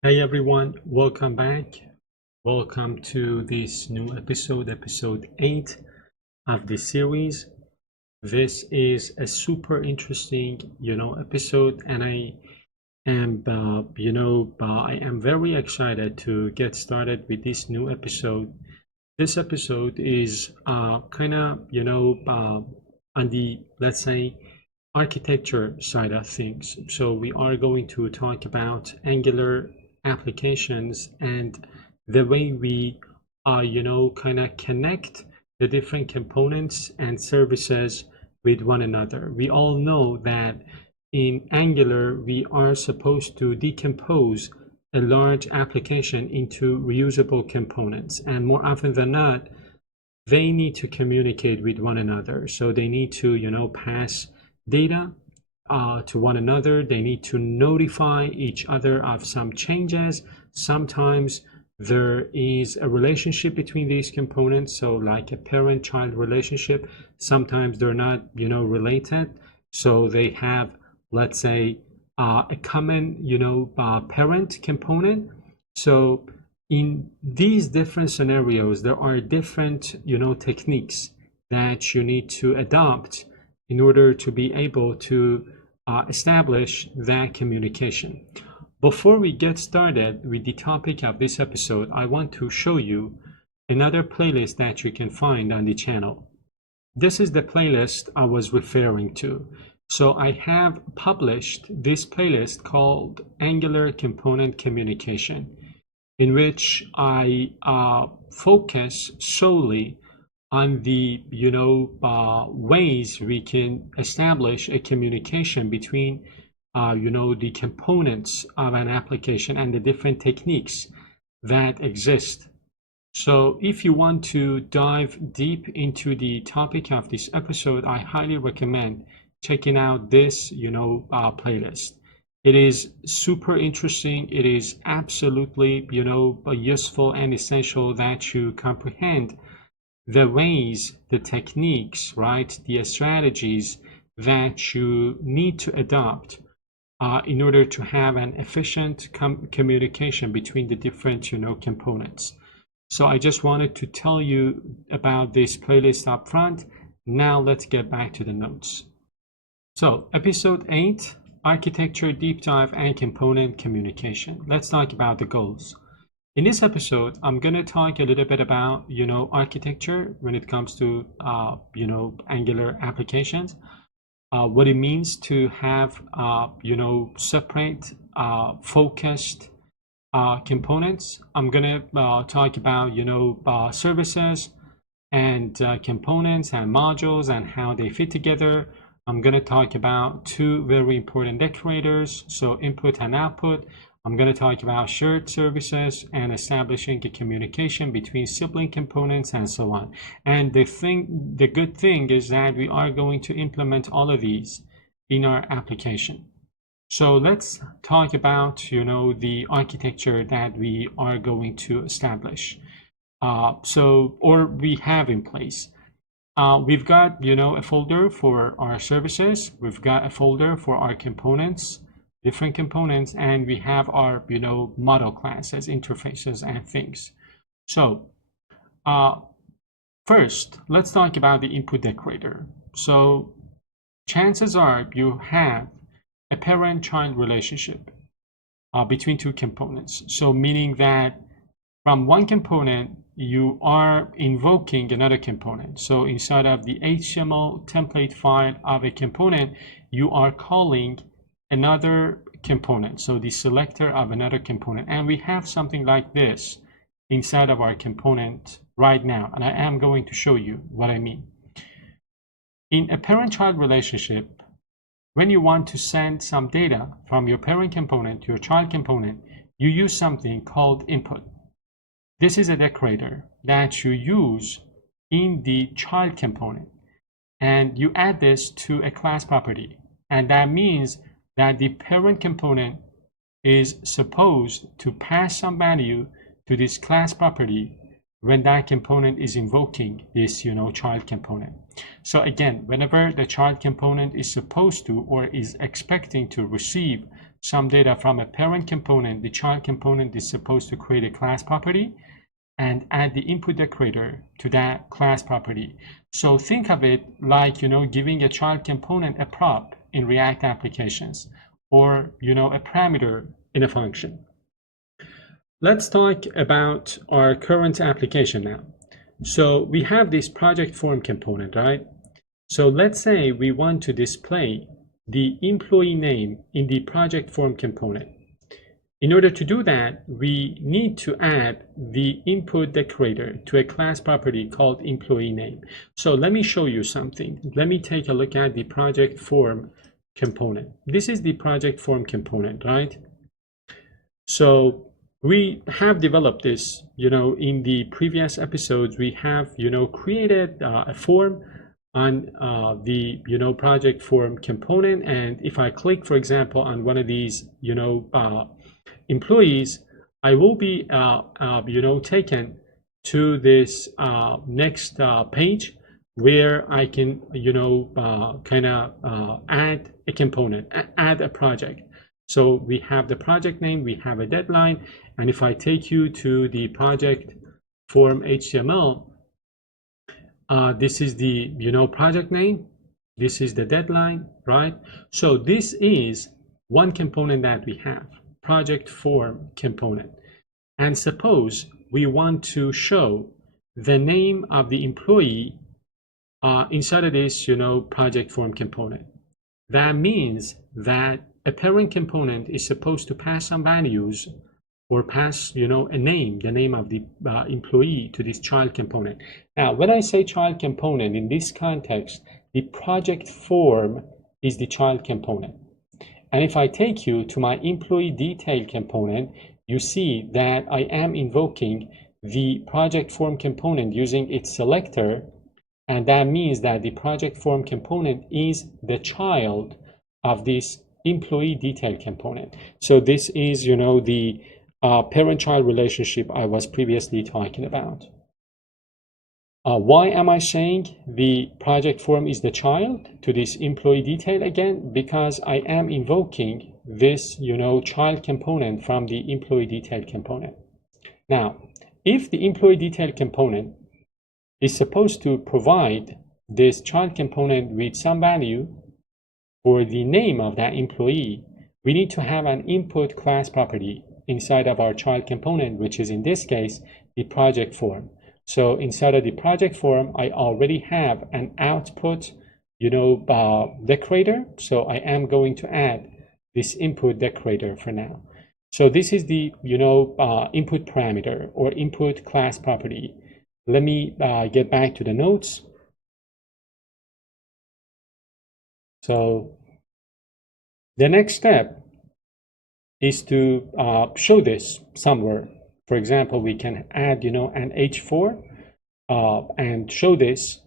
Hey everyone, welcome back. Welcome to this new episode 8 of this series. This is a super interesting, episode, and I am very excited to get started with this new episode. This episode is kind of, on the, let's say, architecture side of things. So we are going to talk about Angular applications and the way we kind of connect the different components and services with one another. We all know that in Angular we are supposed to decompose a large application into reusable components, and more often than not they need to communicate with one another. So they need to, pass data to one another. They need to notify each other of some changes. Sometimes there is a relationship between these components, so like a parent-child relationship. Sometimes they're not, related. So they have, let's say, a common, parent component. So in these different scenarios, there are different, techniques that you need to adopt in order to be able to establish that communication. Before we get started with the topic of this episode, I want to show you another playlist that you can find on the channel. This is the playlist I was referring to. So I have published this playlist called Angular Component Communication, in which I focus solely on the ways we can establish a communication between the components of an application and the different techniques that exist. So if you want to dive deep into the topic of this episode, I highly recommend checking out this playlist. It is super interesting. It is absolutely useful and essential that you comprehend the ways, the techniques, right, the strategies that you need to adopt in order to have an efficient communication between the different components. So I just wanted to tell you about this playlist up front. Now let's get back to the notes. So episode 8, architecture deep dive and component communication. Let's talk about the goals. In this episode, I'm going to talk a little bit about, architecture when it comes to, Angular applications, what it means to have, separate, focused components. I'm going to talk about, services and components and modules and how they fit together. I'm going to talk about two very important decorators, so input and output. I'm going to talk about shared services and establishing a communication between sibling components and so on. And the good thing is that we are going to implement all of these in our application. So let's talk about, the architecture that we are going to establish. Or we have in place. We've got, a folder for our services. We've got a folder for our components, different components, and we have our, model classes, interfaces, and things. So first, let's talk about the input decorator. So chances are you have a parent-child relationship between two components. So meaning that from one component, you are invoking another component. So inside of the HTML template file of a component, you are calling another component, so the selector of another component. And we have something like this inside of our component right now. And I am going to show you what I mean. In a parent-child relationship, when you want to send some data from your parent component to your child component, you use something called input. This is a decorator that you use in the child component, and you add this to a class property. And that means that the parent component is supposed to pass some value to this class property when that component is invoking this, child component. So again, whenever the child component is supposed to or is expecting to receive some data from a parent component, the child component is supposed to create a class property and add the input decorator to that class property. So think of it like, giving a child component a prop in React applications, or, a parameter in a function. Let's talk about our current application now. So we have this project form component, right? So let's say we want to display the employee name in the project form component. In order to do that, we need to add the input decorator to a class property called employee name. So let me show you something. Let me take a look at the project form component. This is the project form component, right? So we have developed this, in the previous episodes. We have, created a form on the, project form component. And if I click, for example, on one of these, employees, I will be taken to this next page where I can add a component, add a project. So we have the project name, we have a deadline, and if I take you to the project form HTML, this is the project name, this is the deadline, right? So this is one component that we have, project form component. And suppose we want to show the name of the employee inside of this project form component. That means that a parent component is supposed to pass some values or pass a name, the name of the employee, to this child component. Now when I say child component in this context, the project form is the child component. And if I take you to my employee detail component, you see that I am invoking the project form component using its selector, and that means that the project form component is the child of this employee detail component. So this is, the parent-child relationship I was previously talking about. Why am I saying the project form is the child to this employee detail again? Because I am invoking this, child component from the employee detail component. Now, if the employee detail component is supposed to provide this child component with some value for the name of that employee, we need to have an input class property inside of our child component, which is in this case the project form. So inside of the project form, I already have an output, decorator. So I am going to add this input decorator for now. So this is the, input parameter or input class property. Let me get back to the notes. So the next step is to show this somewhere. For example, we can add, an H4 and show this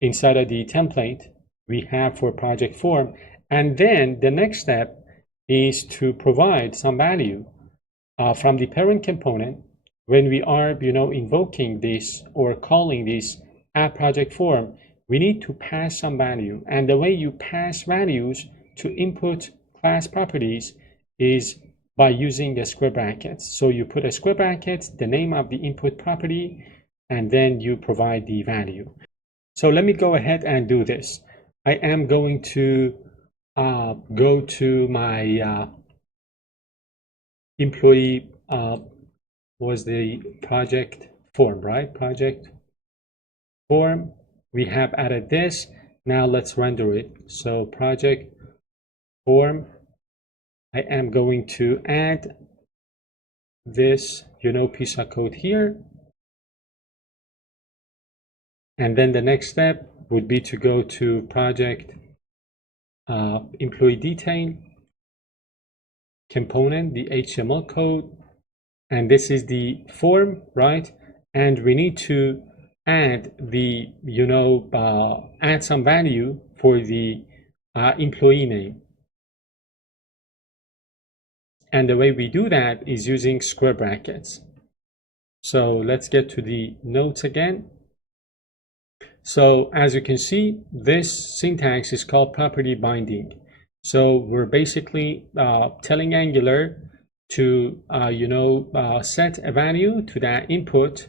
inside of the template we have for project form. And then the next step is to provide some value from the parent component when we are, invoking this or calling this add project form. We need to pass some value. And the way you pass values to input class properties is by using the square brackets. So you put a square bracket, the name of the input property, and then you provide the value. So let me go ahead and do this. I am going to go to my employee, was the project form, right? Project form. We have added this. Now let's render it. So project form. I am going to add this, piece of code here. And then the next step would be to go to project employee detail component, the HTML code. And this is the form, right? And we need to add the, add some value for the employee name. And the way we do that is using square brackets. So let's get to the notes again. So as you can see, this syntax is called property binding. So we're basically telling Angular to set a value to that input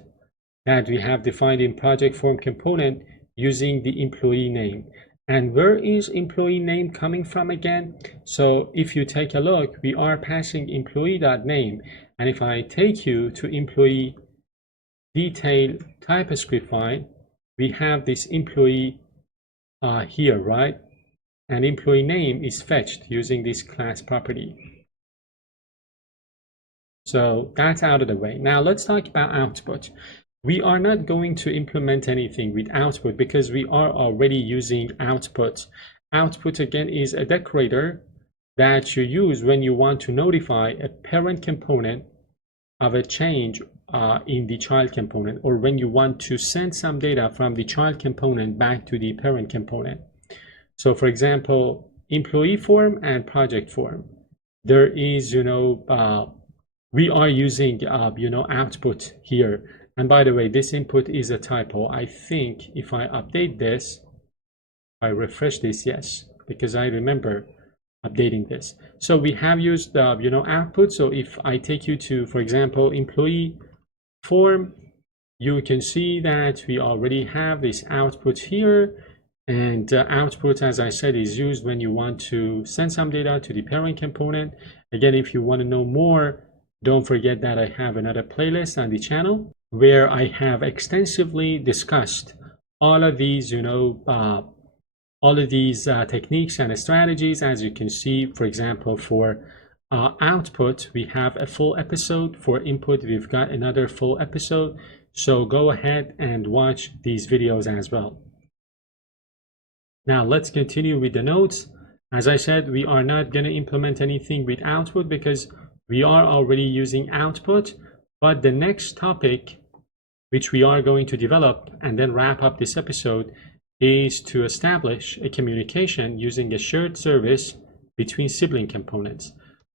that we have defined in project form component using the employee name. And where is employee name coming from again? So if you take a look, we are passing employee.name. And if I take you to employee detail TypeScript file, we have this employee here, right? And employee name is fetched using this class property. So that's out of the way. Now let's talk about output. We are not going to implement anything with output because we are already using output. Output again is a decorator that you use when you want to notify a parent component of a change in the child component, or when you want to send some data from the child component back to the parent component. So for example, employee form and project form, there is, we are using, output here. And by the way, this input is a typo. I think if I update this, I refresh this, yes, because I remember updating this. So we have used, output. So if I take you to, for example, employee form, you can see that we already have this output here. And output, as I said, is used when you want to send some data to the parent component. Again, if you want to know more, don't forget that I have another playlist on the channel where I have extensively discussed all of these, techniques and strategies. As you can see, for example, for output, we have a full episode. For input, we've got another full episode. So go ahead and watch these videos as well. Now let's continue with the notes. As I said, we are not going to implement anything with output because we are already using output. But the next topic, which we are going to develop and then wrap up this episode, is to establish a communication using a shared service between sibling components.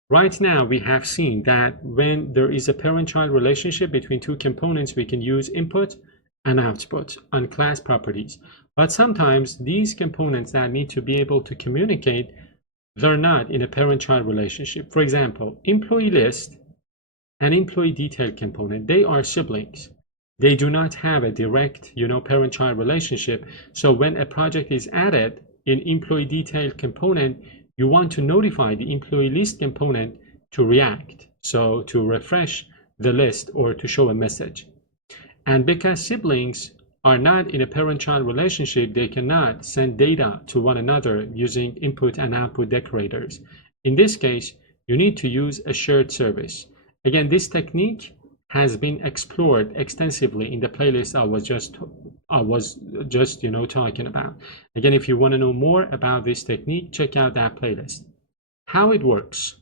Right now, we have seen that when there is a parent-child relationship between two components, we can use input and output on class properties. But sometimes these components that need to be able to communicate, they're not in a parent-child relationship. For example, employee list and employee detail component, they are siblings. They do not have a direct, parent-child relationship. So when a project is added in employee detail component, you want to notify the employee list component to react. So to refresh the list or to show a message. And because siblings are not in a parent-child relationship, they cannot send data to one another using input and output decorators. In this case, you need to use a shared service. Again, this technique has been explored extensively in the playlist I was just talking about. Again, if you want to know more about this technique, check out that playlist. How it works.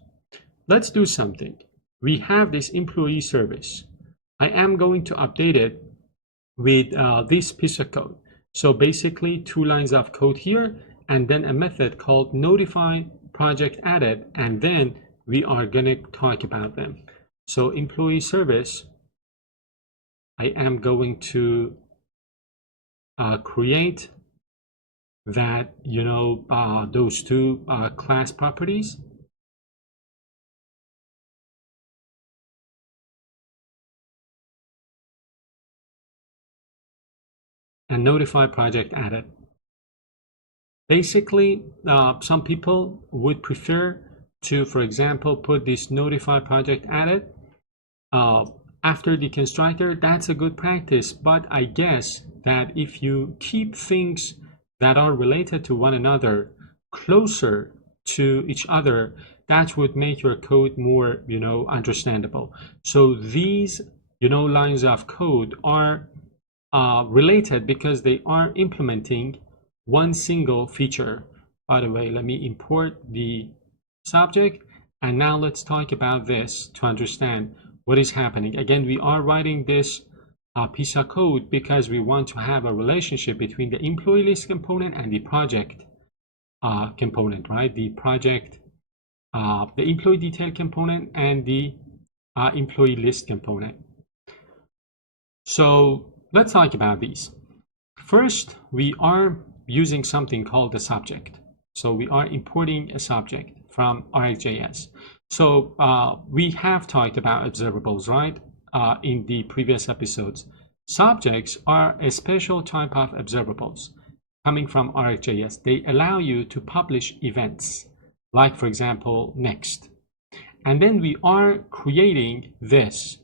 Let's do something. We have this employee service. I am going to update it with this piece of code. So basically 2 lines of code here and then a method called notify project added, and then we are going to talk about them. So employee service, I am going to create that, those 2 class properties. And notify project added. Basically, some people would prefer to, for example, put this notify project added after the constructor. That's a good practice, but I guess that if you keep things that are related to one another closer to each other, that would make your code more, understandable. So these, lines of code are related because they are implementing one single feature. By the way, let me import the subject, and now let's talk about this to understand what is happening. Again, we are writing this piece of code because we want to have a relationship between the employee list component and the project component, right? The project, the employee detail component and the employee list component. So let's talk about these. First, we are using something called the subject. So we are importing a subject from RxJS. So we have talked about observables, right? In the previous episodes. Subjects are a special type of observables coming from RxJS. They allow you to publish events, like for example, next. And then we are creating this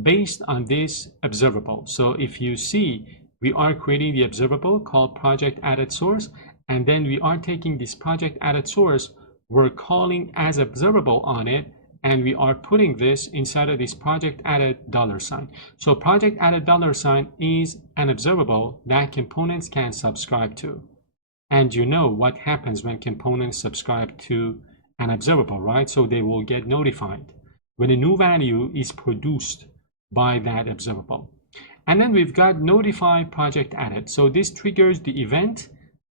based on this observable. So if you see, we are creating the observable called project added source, and then we are taking this project added source, we're calling as observable on it, and we are putting this inside of this project added $sign. So project added $sign is an observable that components can subscribe to. And you know what happens when components subscribe to an observable, right? So they will get notified when a new value is produced by that observable. And then we've got notify project added. So this triggers the event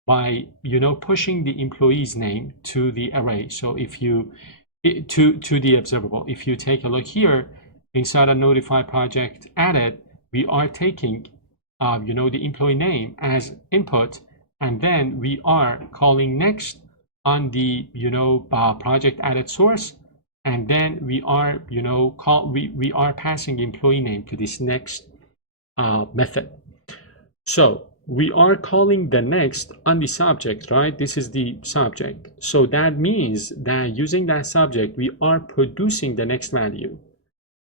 by pushing the employee's name to the array. So if you to the observable, if you take a look here inside a notify project added, we are taking the employee name as input, and then we are calling next on the project added source, and then we are we are passing employee name to this next method. So we are calling the next on the subject, right? This is the subject. So that means that using that subject, we are producing the next value.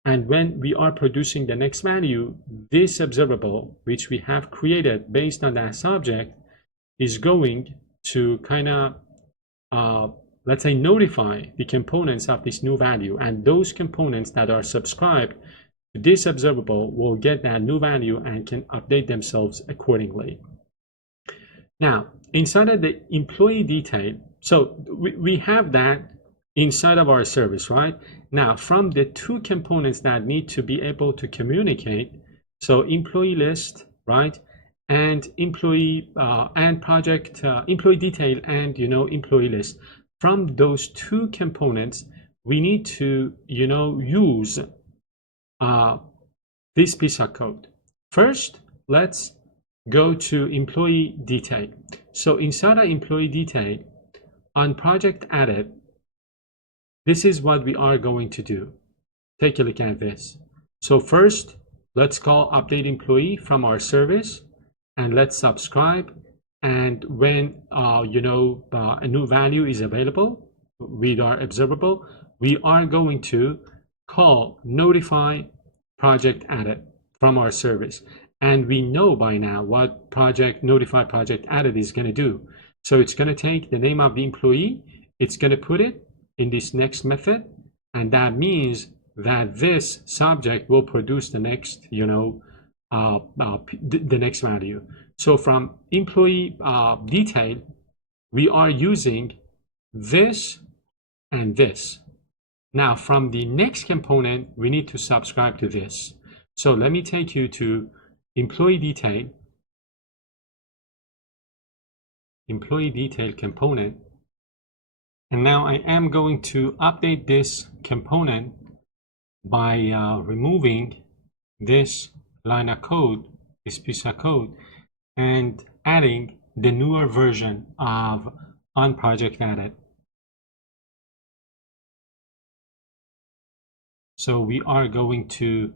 And when we are producing the next value, this observable, which we have created based on that subject, is going to kind of let's say notify the components of this new value, and those components that are subscribed to this observable will get that new value and can update themselves accordingly. Now inside of the employee detail, so we have that inside of our service, right? Now from the two components that need to be able to communicate, so employee list, right, and employee and project employee detail and employee list, from those two components we need to use this piece of code. First, let's go to employee detail. So inside of employee detail on project added, this is what we are going to do. Take a look at this. So first, let's call update employee from our service, and let's subscribe. And when a new value is available with our observable, we are going to call notify project added from our service. And we know by now what notify project added is going to do. So it's going to take the name of the employee, it's going to put it in this next method, and that means that this subject will produce the next the next value. So from employee detail, we are using this and this. Now from the next component, we need to subscribe to this. So let me take you to employee detail component. And now I am going to update this component by removing this line of code, this piece of code, and adding the newer version of onProject added. So we are going to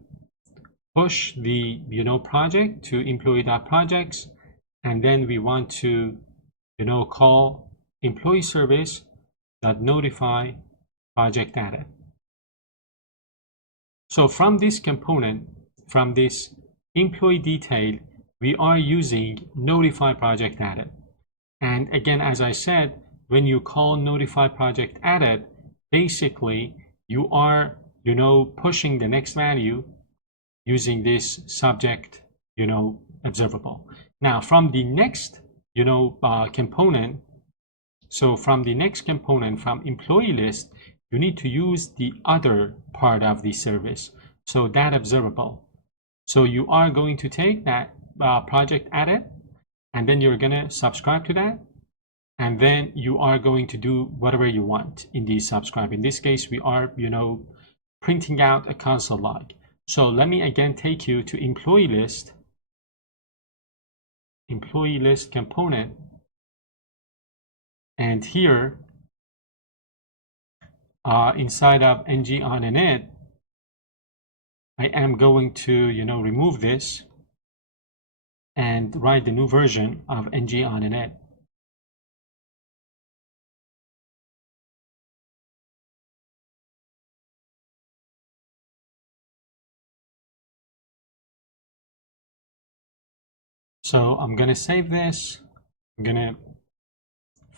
push the project to employee.projects, and then we want to call employee service notify project added. So from this component, from this employee detail, we are using notify project added. And again, as I said, when you call notify project added, basically you are pushing the next value using this subject observable. Now from the next component, so from the next component, from employee list, you need to use the other part of the service, so that observable. So you are going to take that project added, and then you're going to subscribe to that, and then you are going to do whatever you want in the subscribe. In this case, we are printing out a console log. So let me again take you to employee list component, And here, inside of ng on init, I am going to, remove this and write the new version of ng on init. So I'm going to save this. I'm going to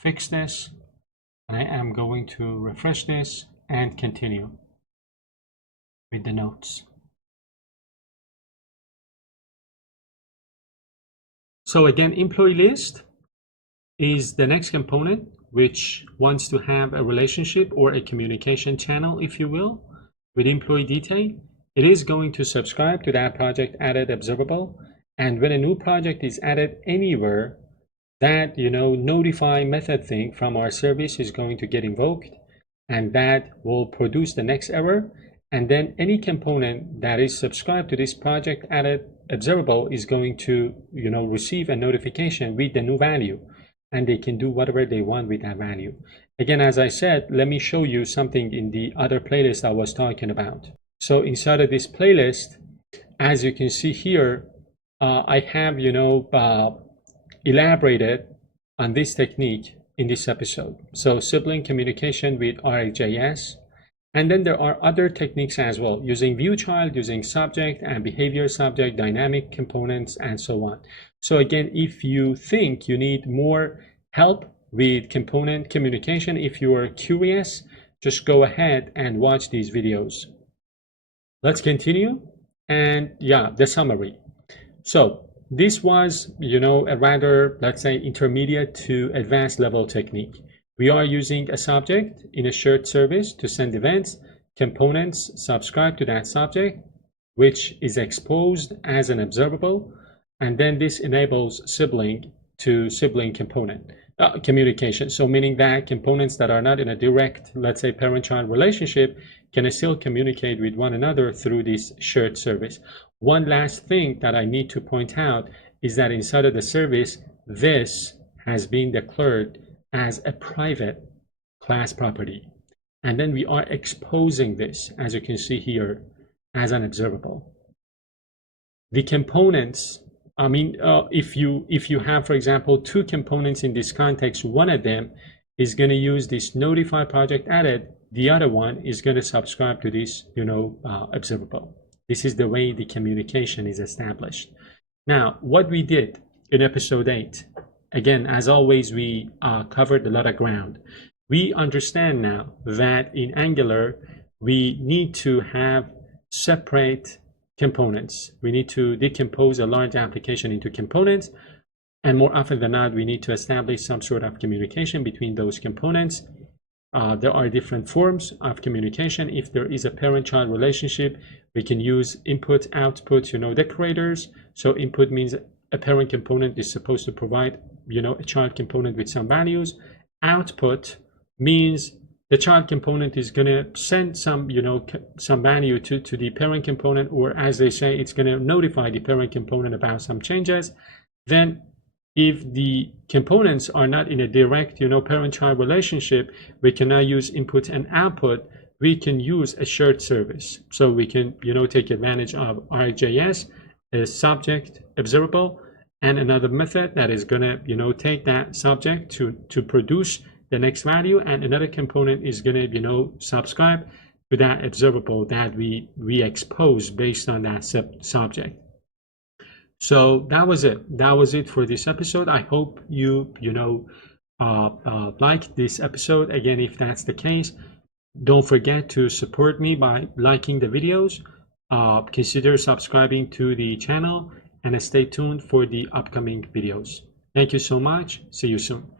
fix this, and I am going to refresh this and continue with the notes. So again, employee list is the next component which wants to have a relationship or a communication channel, if you will, with employee detail. It is going to subscribe to that project added observable, and when a new project is added anywhere, that notify method thing from our service is going to get invoked, and that will produce the next error. And then any component that is subscribed to this project added observable is going to receive a notification with the new value, and they can do whatever they want with that value. Again, as I said, let me show you something in the other playlist I was talking about. So inside of this playlist, as you can see here, I have elaborated on this technique in this episode. So sibling communication with RxJS. And then there are other techniques as well, using viewChild, using subject and behavior subject, dynamic components, and so on. So again, if you think you need more help with component communication, if you are curious, just go ahead and watch these videos. Let's continue. And yeah, the summary. So this was, a rather, let's say, intermediate to advanced level technique. We are using a subject in a shared service to send events. Components subscribe to that subject, which is exposed as an observable. And then this enables sibling to sibling component communication. So meaning that components that are not in a direct, let's say, parent-child relationship can still communicate with one another through this shared service. One last thing that I need to point out is that inside of the service, this has been declared as a private class property. And then we are exposing this, as you can see here, as an observable. The components, if you have, for example, two components in this context, one of them is going to use this notify project added, the other one is going to subscribe to this, observable. This is the way the communication is established. Now, what we did in episode 8, again, as always, we covered a lot of ground. We understand now that in Angular, we need to have separate components. We need to decompose a large application into components. And more often than not, we need to establish some sort of communication between those components. There are different forms of communication. If there is a parent-child relationship, we can use input, output, decorators. So input means a parent component is supposed to provide, a child component with some values. Output means the child component is going to send some, some value to the parent component, or as they say, it's going to notify the parent component about some changes. Then if the components are not in a direct, parent-child relationship, we can now use input and output. We can use a shared service. So we can, take advantage of RxJS, a subject observable, and another method that is going to, take that subject to produce the next value, and another component is going to, subscribe to that observable that we expose based on that subject. So that was it. That was it for this episode. I hope you liked this episode. Again, if that's the case, don't forget to support me by liking the videos. Consider subscribing to the channel, and stay tuned for the upcoming videos. Thank you so much. See you soon.